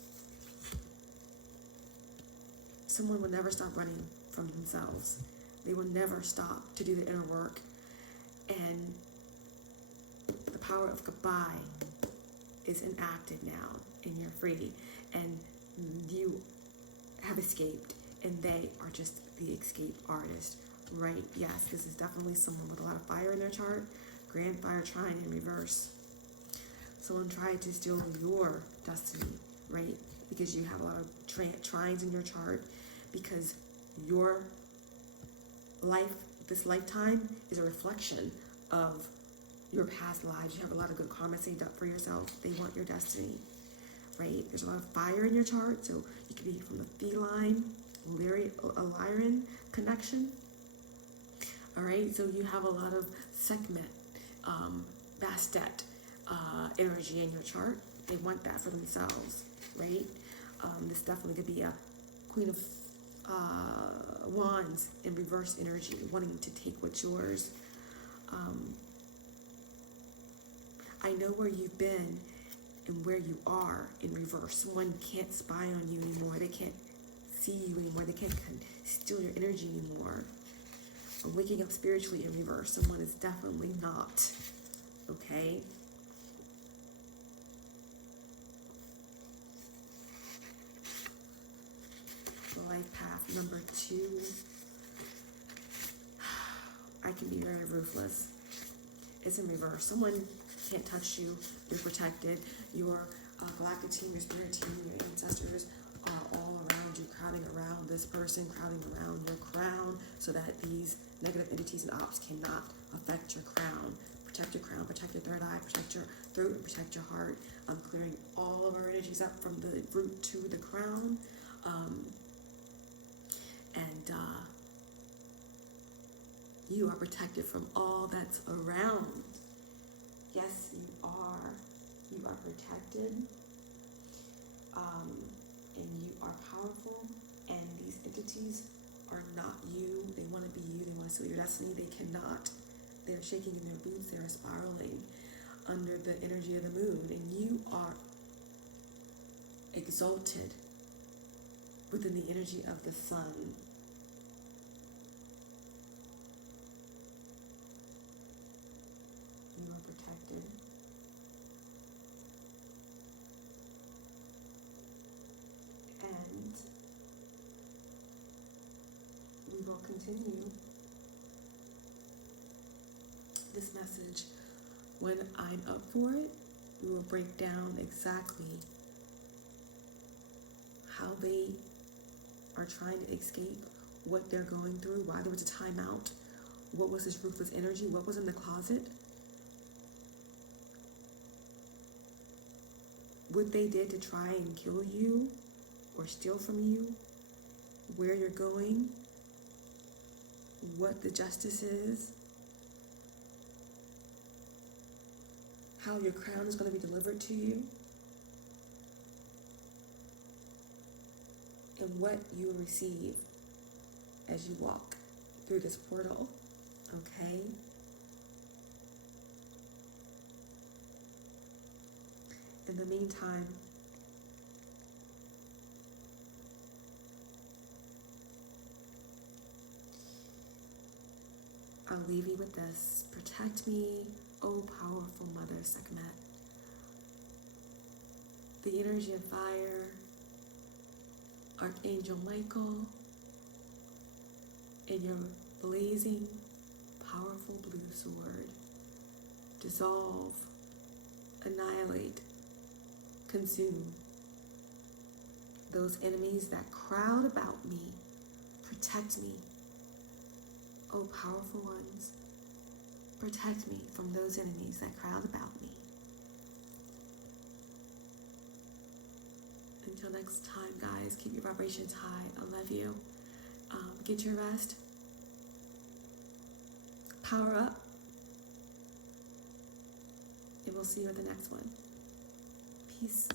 Someone will never stop running from themselves. They will never stop to do the inner work. And the power of goodbye is enacted now, and you're free. And you have escaped, and they are just the escape artist, right? Yes, this is definitely someone with a lot of fire in their chart. Grand fire trine in reverse. Someone tried to steal your destiny, right? Because you have a lot of trines in your chart, because your life, this lifetime, is a reflection of your past lives. You have a lot of good karma saved up for yourself. They want your destiny, right? There's a lot of fire in your chart, so you could be from the feline, Lyran connection. All right, so you have a lot of Sekhmet, Bastet energy in your chart. They want that for themselves, right? This definitely could be a Queen of Wands in reverse energy, wanting to take what's yours. I know where you've been and where you are in reverse. Someone can't spy on you anymore. They can't see you anymore. They can't steal your energy anymore. I'm waking up spiritually in reverse. Someone is definitely not. Okay? The life path number 2. I can be very ruthless. It's in reverse. Someone can't touch you. You're protected. Your galactic team, your spirit team, your ancestors are all around you, crowding around this person, crowding around your crown, so that these negative entities and ops cannot affect your crown. Protect your crown, protect your third eye, protect your throat, and protect your heart. I'm clearing all of our energies up from the root to the crown. And you are protected from all that's around. Yes, you are. You are protected. And you are powerful. And these entities are not you. They want to be you. They want to seal your destiny. They cannot. They're shaking in their boots. They're spiraling under the energy of the moon. And you are exalted within the energy of the sun. You are protected. And we will continue this message when I'm up for it. We will break down exactly how they are trying to escape, what they're going through, why there was a timeout, what was this ruthless energy, what was in the closet, what they did to try and kill you or steal from you, where you're going, what the justice is, how your crown is going to be delivered to you, and what you will receive as you walk through this portal, okay? In the meantime, I'll leave you with this. Protect me, O powerful Mother Sekhmet. The energy of fire, Archangel Michael, in your blazing, powerful blue sword, dissolve, annihilate, consume those enemies that crowd about me. Protect me, O powerful ones. Protect me from those enemies that crowd about me. Until next time, guys, keep your vibrations high. I love you. Get your rest. Power up. And we'll see you at the next one. Peace.